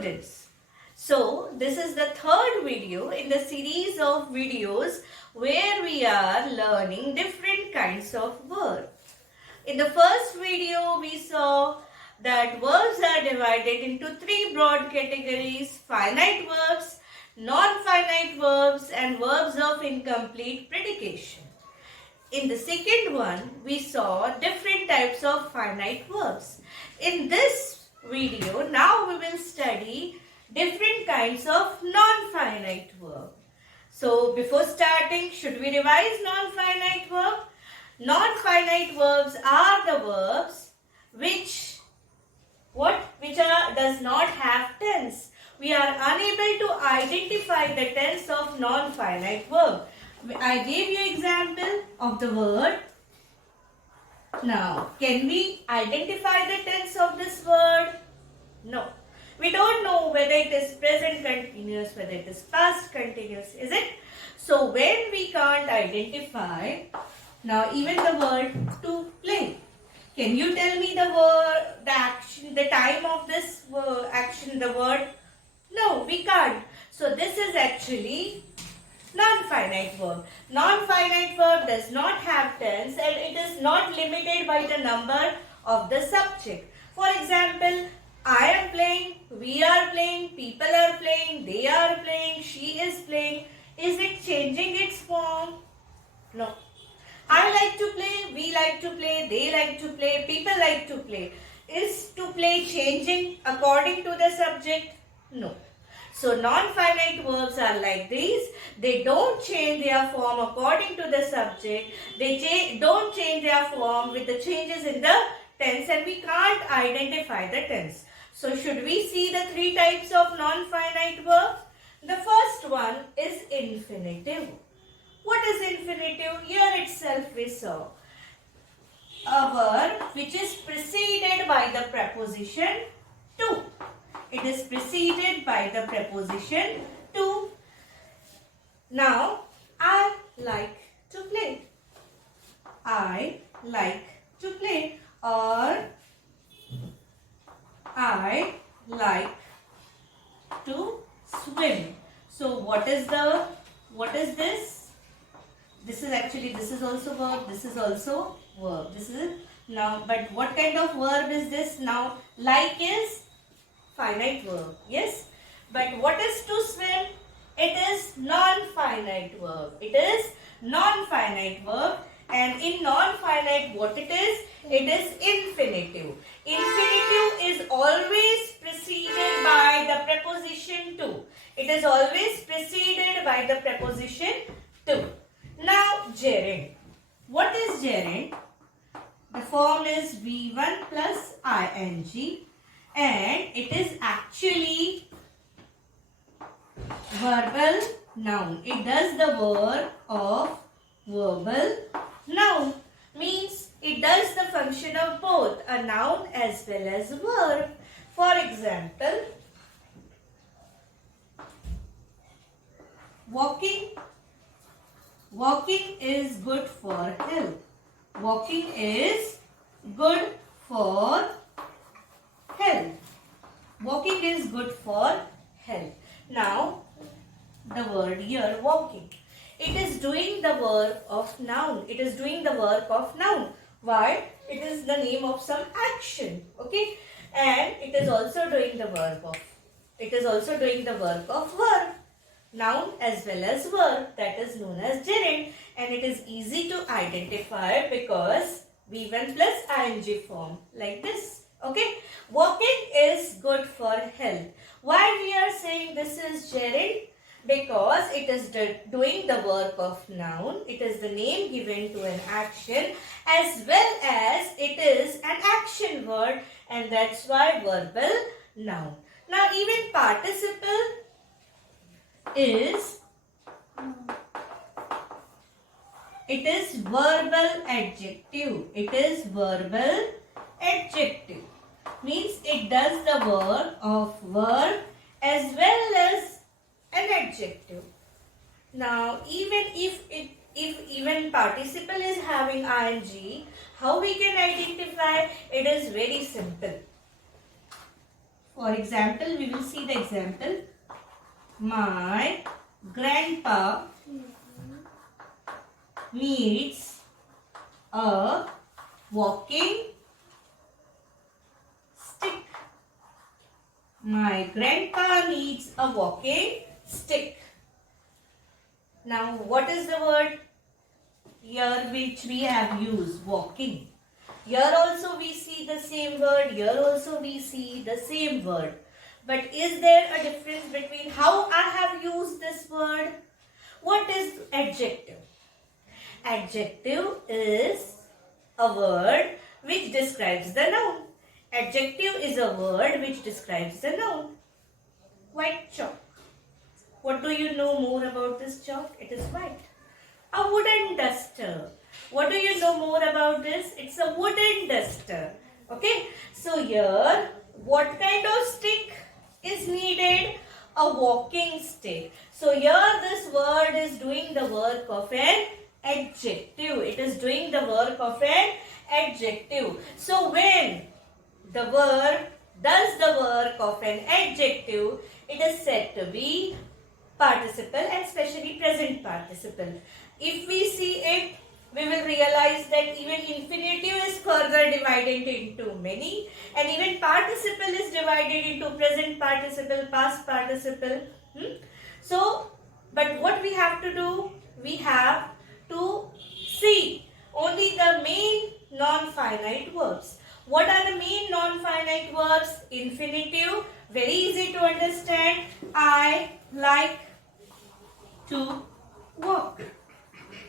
students. So this is the third video in the series of videos where we are learning different kinds of verbs. In the first video we saw that verbs are divided into three broad categories: finite verbs, non-finite verbs and verbs of incomplete predication. In the second one, we saw different types of finite verbs. In this video, now we will study different kinds of non-finite verb. So, before starting, should we revise non-finite verb? Non-finite verbs are the verbs which does not have tense. We are unable to identify the tense of non-finite verb. I gave you example of the word. Now, can we identify the tense of this word? No. We don't know whether it is present continuous, whether it is past continuous, is it? So, when we can't identify, now even the word to play. Can you tell me the word, the action, the time of this action, the word? No, we can't. So, this is actually non-finite verb. Non-finite verb does not have tense and it is not limited by the number of the subject. For example, I am playing, we are playing, people are playing, they are playing, she is playing. Is it changing its form? No. I like to play, we like to play, they like to play, people like to play. Is to play changing according to the subject? No. So, non-finite verbs are like these. They don't change their form according to the subject. They don't change their form with the changes in the tense and we can't identify the tense. So, should we see the three types of non-finite verbs? The first one is infinitive. What is infinitive? Here itself we saw a verb which is preceded by the preposition to. It is preceded by the preposition to. Now, I like to play. I like to play. Or I like to swim. So, what is this? This is also verb. This is also verb. This is now, but what kind of verb is this now? Like is finite verb, yes, but what is to swim? It is non-finite verb. It is non-finite verb, and in non-finite what it is? It is infinitive. Infinitive is always preceded by the preposition to. It is always preceded by the preposition to. Now, gerund. What is gerund? The form is V1 plus ing. And it is actually verbal noun. It does the work of verbal noun. Means it does the function of both a noun as well as a verb. For example, walking. Walking is good for health. Walking is good for health. Walking is good for health. Now, the word here, walking. It is doing the work of noun. It is doing the work of noun. Why? It is the name of some action. Okay? And it is also doing the work of verb. Noun as well as verb. That is known as gerund. And it is easy to identify because V1 plus ing form like this. Okay, walking is good for health. Why we are saying this is gerund? Because it is doing the work of noun. It is the name given to an action as well as it is an action word, and that's why verbal noun. Now, even participle is verbal adjective. It is verbal adjective. Means it does the work of verb as well as an adjective. Now, even if even participle is having ing, how we can identify? It is very simple. For example, we will see the example. My grandpa needs a walking stick. My grandpa needs a walking stick. Now, what is the word here which we have used? Walking. Here also we see the same word. Here also we see the same word. But is there a difference between how I have used this word? What is adjective? Adjective is a word which describes the noun. Adjective is a word which describes the noun. White chalk. What do you know more about this chalk? It is white. A wooden duster. What do you know more about this? It's a wooden duster. Okay. So here, what kind of stick is needed? A walking stick. So here this word is doing the work of an adjective. It is doing the work of an adjective. So when the word does the work of an adjective, it is said to be participle and especially present participle. If we see it, we will realize that even infinitive is further divided into many, and even participle is divided into present participle, past participle. So, but what we have to do? We have to see only the main non-finite verbs. What are the main non-finite verbs? Infinitive, very easy to understand. I like to walk.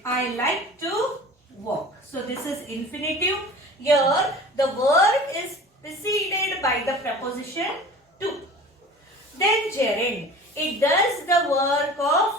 I like to walk. So this is infinitive. Here the verb is preceded by the preposition to. Then gerund. It does the work of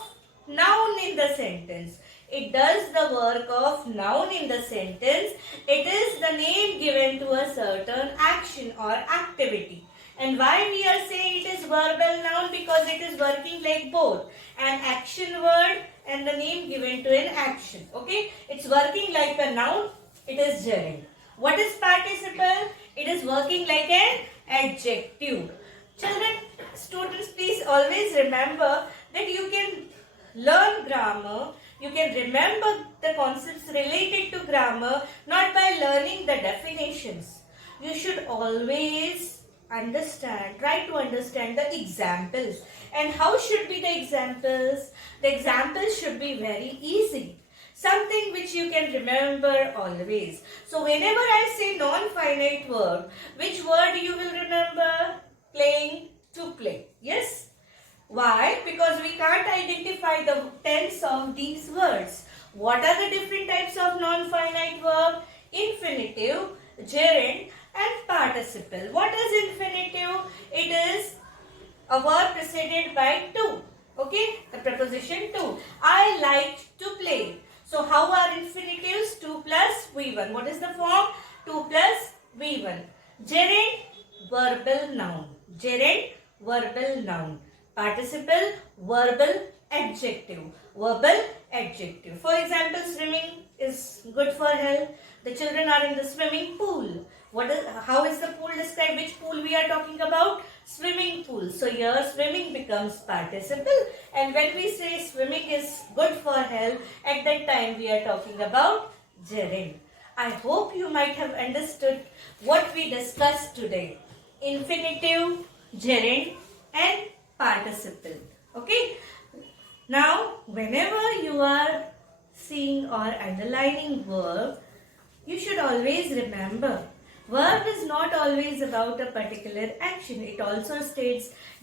noun in the sentence. It does the work of noun in the sentence. It is the name given to a certain action or activity. And why we are saying it is verbal noun? Because it is working like both an action word and the name given to an action. Okay, it's working like a noun. It is gerund. What is participle? It is working like an adjective. Children, students, please always remember that you can learn grammar. You can remember the concepts related to grammar not by learning the definitions. You should always try to understand the examples. And how should be the examples? The examples should be very easy. Something which you can remember always. So whenever I say non-finite verb, which word you will remember? Playing, to play. Yes? Why? Because we can't identify the tense of these words. What are the different types of non-finite verb? Infinitive, gerund, and participle. What is infinitive? It is a verb preceded by to. Okay, the preposition to. I like to play. So how are infinitives? 2 plus V1. What is the form? 2 plus V1. Gerund, verbal noun. Gerund, verbal noun. Participle, verbal adjective. Verbal adjective. For example, swimming is good for health. The children are in the swimming pool. How is the pool described? Which pool we are talking about? Swimming pool. So here swimming becomes participle, and when we say swimming is good for health, at that time we are talking about gerund. I hope you might have understood what we discussed today. Infinitive, gerund and participle. Okay. Now whenever you are seeing or underlining verb, you should always remember verb is not always about a particular action. It also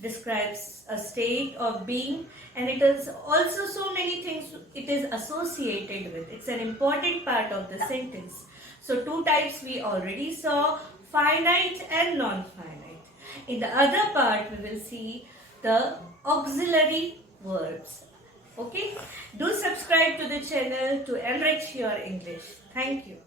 describes a state of being, and it is also so many things it is associated with. It's an important part of the sentence. So 2 types we already saw, finite and non-finite. In the other part we will see the auxiliary verbs. Okay? Do subscribe to the channel to enrich your English. Thank you.